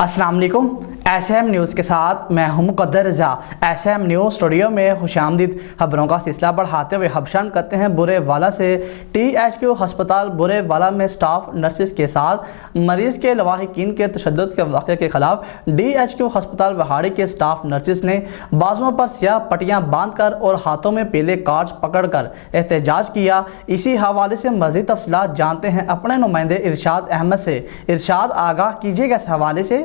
अस्सलाम वालेकुम। SM news के साथ मैं हूं मुक़द्दर रज़ा। SM न्यूज़ स्टूडियो में खुशामदीद। खबरों का सिलसिला बढ़ाते हुए हबशान करते हैं बुरेवाला से। THQ हस्पताल बुरेवाला में स्टाफ नर्सिस के साथ मरीज़ के लवाहिकीन के तशद्दुद के वाक़े के ख़िलाफ़ DHQ हस्पताल वहाड़ी के स्टाफ नर्सिस ने बाजुओं पर स्याह पट्टियाँ बांधकर और हाथों में पीले कार्ड्स पकड़कर एहतजाज किया। इसी हवाले से मज़ीद तफसीलात जानते हैं अपने नुमाइंदे इरशाद अहमद से। इरशाद, आगाह कीजिएगा इस हवाले से।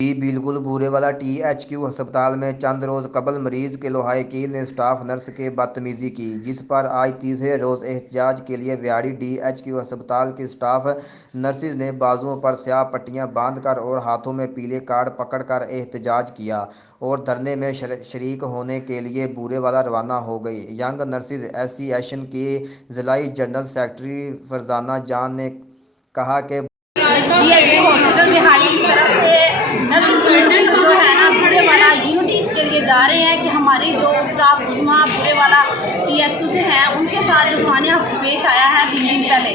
जी बिल्कुल। बुरेवाला THQ अस्पताल में चंद रोज़ कबल मरीज़ के लवाहिकीन ने स्टाफ नर्स के बदतमीज़ी की, जिस पर आज तीसरे रोज़ एहतजाज के लिए व्याड़ी DHQ अस्पताल के स्टाफ नर्सिस ने बाजुओं पर स्याह पट्टियाँ बांधकर और हाथों में पीले कार्ड पकड़कर एहतजाज किया और धरने में शरीक होने के लिए बुरेवाला रवाना हो गई। यंग नर्सिस एसोसिएशन के ज़िलाई जनरल सेक्रेटरी फरजाना जान ने कहा कि हॉस्पिटल बिहाड़ी की तरफ से नर्सिस जो है ना बुरेवाला यूनिटी के लिए जा रहे हैं कि हमारी जो स्टाफ बुरेवाला THQ से हैं उनके साथ जो सानिया पेश आया है 3 दिन पहले,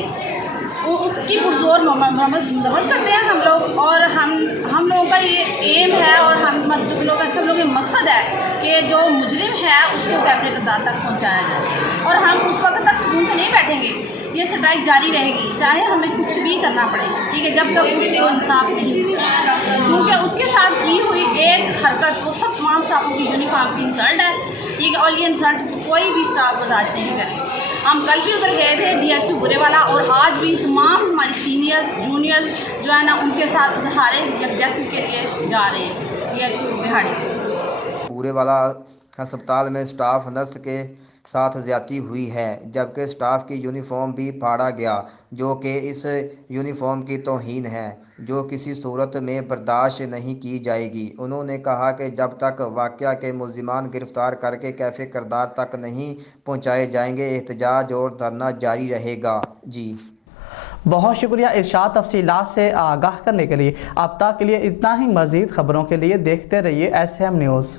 उसकी पुरजोर मरम्मत करते हैं हम लोग। और हम लोगों का ये एम है और हम सब लोगों का मकसद है कि जो मुजरिम है उसको कैफे कतार तक पहुँचाया जाए और हम उस वक्त तक सुकून से नहीं बैठेंगे। ये स्ट्राइक जारी रहेगी, चाहे हमें कुछ भी करना पड़े, ठीक है, जब तक उसको इंसाफ नहीं मिलेगा। क्योंकि उसके साथ की हुई एक हरकत वो सब तमाम स्टाफों की यूनिफॉर्म की इंसल्ट है, ठीक है, और ये इंसल्ट कोई भी स्टाफ बर्दाश्त नहीं करे। हम कल भी उधर गए थे DHQ बुरेवाला और आज भी तमाम हमारे सीनियर्स जूनियर्स जो है ना उनके साथ सहारे यकजहती के लिए जा रहे हैं DHQ बिहाड़ी से। बुरेवाला अस्पताल में स्टाफ नर्स के साथ ज्यादती हुई है, जबकि स्टाफ की यूनिफॉर्म भी फाड़ा गया, जो कि इस यूनिफॉर्म की तौहीन है, जो किसी सूरत में बर्दाश्त नहीं की जाएगी। उन्होंने कहा कि जब तक वाक़या के मुल्ज़िमान गिरफ़्तार करके कैफ़े किरदार तक नहीं पहुँचाए जाएंगे, एहतजाज और धरना जारी रहेगा। जी बहुत शुक्रिया इरशाद तफसीलात से आगाह करने के लिए। अब तक के लिए इतना ही। मज़ीद खबरों के लिए देखते रहिए SM न्यूज़।